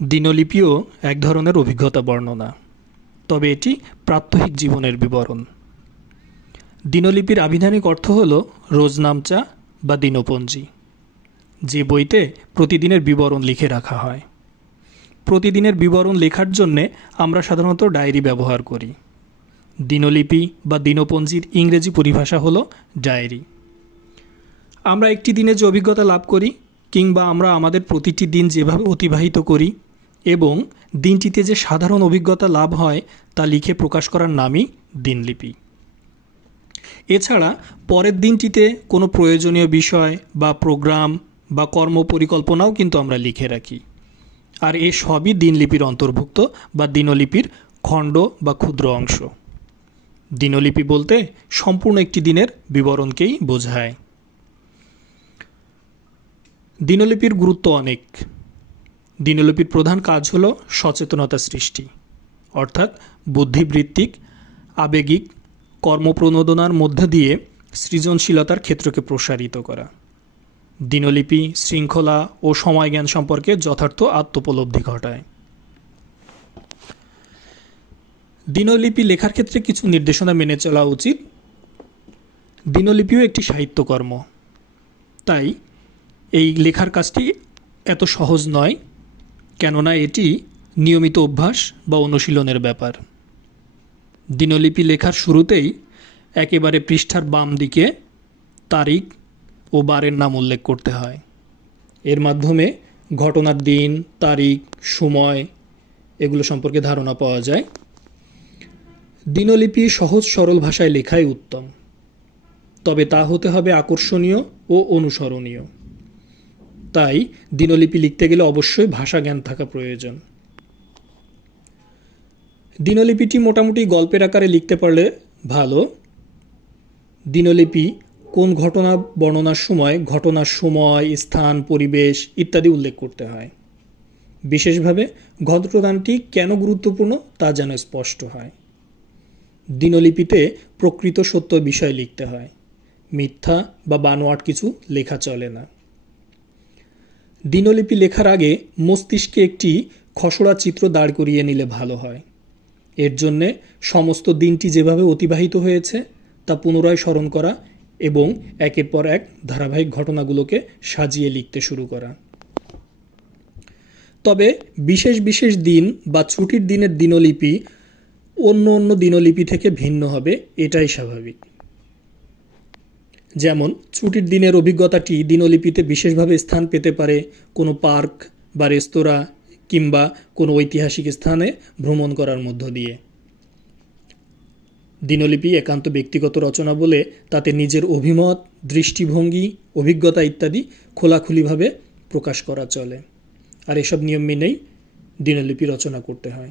দিনলিপিও এক ধরনের অভিজ্ঞতা বর্ণনা, তবে এটি প্রাত্যহিক জীবনের বিবরণ। দিনলিপির আবিধানিক অর্থ হল রোজনামচা বা দিনপঞ্জি, যে বইতে প্রতিদিনের বিবরণ লিখে রাখা হয়। প্রতিদিনের বিবরণ লেখার জন্যে আমরা সাধারণত ডায়েরি ব্যবহার করি। দিনলিপি বা দিনপঞ্জির ইংরেজি পরিভাষা হল ডায়েরি। আমরা একটি দিনে যে অভিজ্ঞতা লাভ করি কিংবা আমরা আমাদের প্রতিটি দিন যেভাবে অতিবাহিত করি এবং দিনটিতে যে সাধারণ অভিজ্ঞতা লাভ হয় তা লিখে প্রকাশ করার নামই দিনলিপি। এছাড়া পরের দিনটিতে কোনো প্রয়োজনীয় বিষয় বা প্রোগ্রাম বা কর্ম পরিকল্পনাও কিন্তু আমরা লিখে রাখি, আর এ সবই দিনলিপির অন্তর্ভুক্ত বা দিনলিপির খণ্ড বা ক্ষুদ্র অংশ। দিনলিপি বলতে সম্পূর্ণ একটি দিনের বিবরণকেই বোঝায়। দিনলিপির গুরুত্ব অনেক। দিনলিপির প্রধান কাজ হল সচেতনতা সৃষ্টি, অর্থাৎ বুদ্ধিবৃত্তিক আবেগিক কর্মপ্রণোদনার মধ্য দিয়ে সৃজনশীলতার ক্ষেত্রকে প্রসারিত করা। দিনলিপি শৃঙ্খলা ও সময়জ্ঞান সম্পর্কে যথার্থ আত্মোপলব্ধি ঘটায়। দিনলিপি লেখার ক্ষেত্রে কিছু নির্দেশনা মেনে চলা উচিত। দিনলিপিও একটি সাহিত্যকর্ম, তাই এই লেখার কাজটি এত সহজ নয়, কেননা এটি নিয়মিত অভ্যাস বা অনুশীলনের ব্যাপার। দিনলিপি লেখার শুরুতেই একেবারে পৃষ্ঠার বাম দিকে তারিখ ও বারের নাম উল্লেখ করতে হয়। এর মাধ্যমে ঘটনার দিন, তারিখ, সময় এগুলো সম্পর্কে ধারণা পাওয়া যায়। দিনলিপি সহজ সরল ভাষায় লেখাই উত্তম, তবে তা হতে হবে আকর্ষণীয় ও অনুসরণীয়। তাই দিনলিপি লিখতে গেলে অবশ্যই ভাষা জ্ঞান থাকা প্রয়োজন। দিনলিপিটি মোটামুটি গল্পের আকারে লিখতে পারলে ভালো। দিনলিপি কোন ঘটনা বর্ণনার সময় ঘটনার সময়, স্থান, পরিবেশ ইত্যাদি উল্লেখ করতে হয়। বিশেষভাবে ঘটনাটি কেন গুরুত্বপূর্ণ তা যেন স্পষ্ট হয়। দিনলিপিতে প্রকৃত সত্য বিষয় লিখতে হয়, মিথ্যা বা বানোয়াট কিছু লেখা চলে না। দিনলিপি লেখার আগে মস্তিষ্কে একটি খসড়া চিত্র দাঁড় করিয়ে নিলে ভালো হয়। এর জন্যে সমস্ত দিনটি যেভাবে অতিবাহিত হয়েছে তা পুনরায় স্মরণ করা এবং একের পর এক ধারাবাহিক ঘটনাগুলোকে সাজিয়ে লিখতে শুরু করা। তবে বিশেষ বিশেষ দিন বা ছুটির দিনের দিনলিপি অন্য অন্য দিনলিপি থেকে ভিন্ন হবে, এটাই স্বাভাবিক। যেমন ছুটির দিনের অভিজ্ঞতাটি দিনলিপিতে বিশেষভাবে স্থান পেতে পারে কোনো পার্ক বা রেস্তোরাঁ কিংবা কোনো ঐতিহাসিক স্থানে ভ্রমণ করার মধ্য দিয়ে। দিনলিপি একান্ত ব্যক্তিগত রচনা বলে তাতে নিজের অভিমত, দৃষ্টিভঙ্গি, অভিজ্ঞতা ইত্যাদি খোলাখুলিভাবে প্রকাশ করা চলে, আর এসব নিয়ম মেনেই দিনলিপি রচনা করতে হয়।